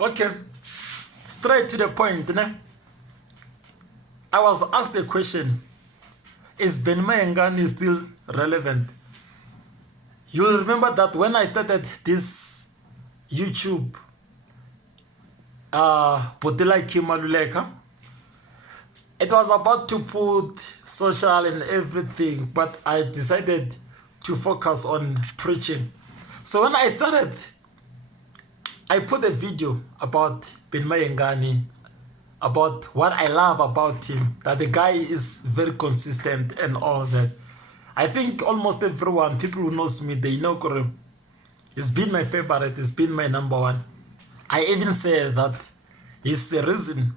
Okay, straight to the point. Ne? I was asked the question, is Benny Mayengani still relevant? You'll remember that when I started this YouTube, Potela Kimaluleka, it was about to put social and everything, but I decided to focus on preaching. So when I started, I put a video about Benny Mayengani, about what I love about him, that the guy is very consistent and all that. I think almost everyone, people who knows me, they know Kore. It's been my favorite, it's been my number one. I even say that he's the reason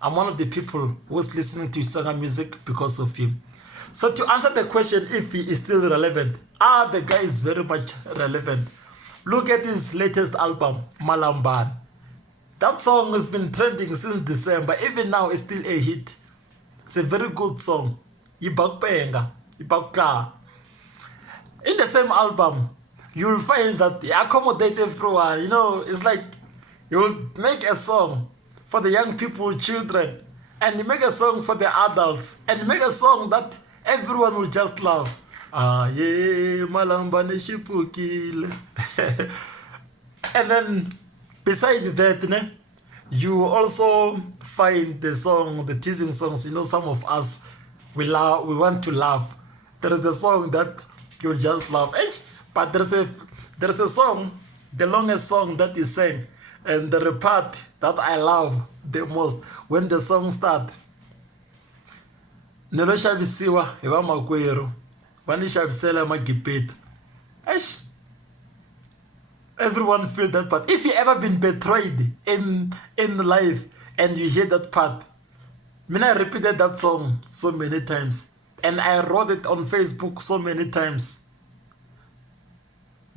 I'm one of the people who's listening to Sanga music because of him. So to answer the question if he is still relevant, the guy is very much relevant. Look at his latest album, Malamban. That song has been trending since December. Even now, it's still a hit. It's a very good song. In the same album, you'll find that he accommodates everyone. You know, it's like you will make a song for the young people, children, and you make a song for the adults, and you make a song that everyone will just love. Yeah, Malambane Shipukil. And then, besides that, you also find the song, the teasing songs. You know, some of us, we want to laugh. There is the song that you'll just laugh. But there's a song, the longest song that he sang, and the part that I love the most, when the song starts. Nelo shavisiwa eva makweru, vani shavisela magipeta. Everyone feel that part. If you ever been betrayed in life and you hear that part, I repeated that song so many times, and I wrote it on Facebook so many times.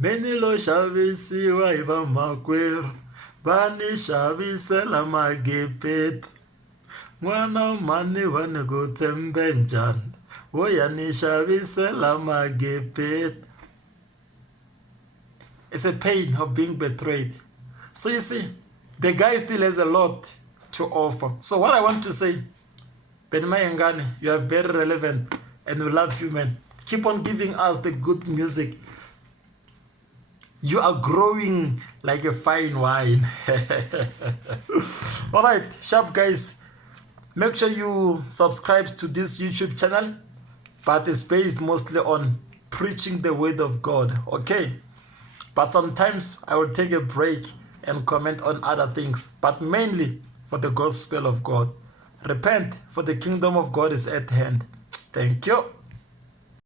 Benilo shavisiwa eva makweru, vani shavisela magipeta. Mwana mani wane go tembenjan, woyani shavisela magipeta. It's a pain of being betrayed. So you see, the guy still has a lot to offer. So what I want to say, Benny Mayengani, you are very relevant and we love you, man. Keep on giving us the good music. You are growing like a fine wine. Alright, sharp guys. Make sure you subscribe to this YouTube channel, but it's based mostly on preaching the word of God, okay? But sometimes I will take a break and comment on other things, but mainly for the gospel of God. Repent, for the kingdom of God is at hand. Thank you.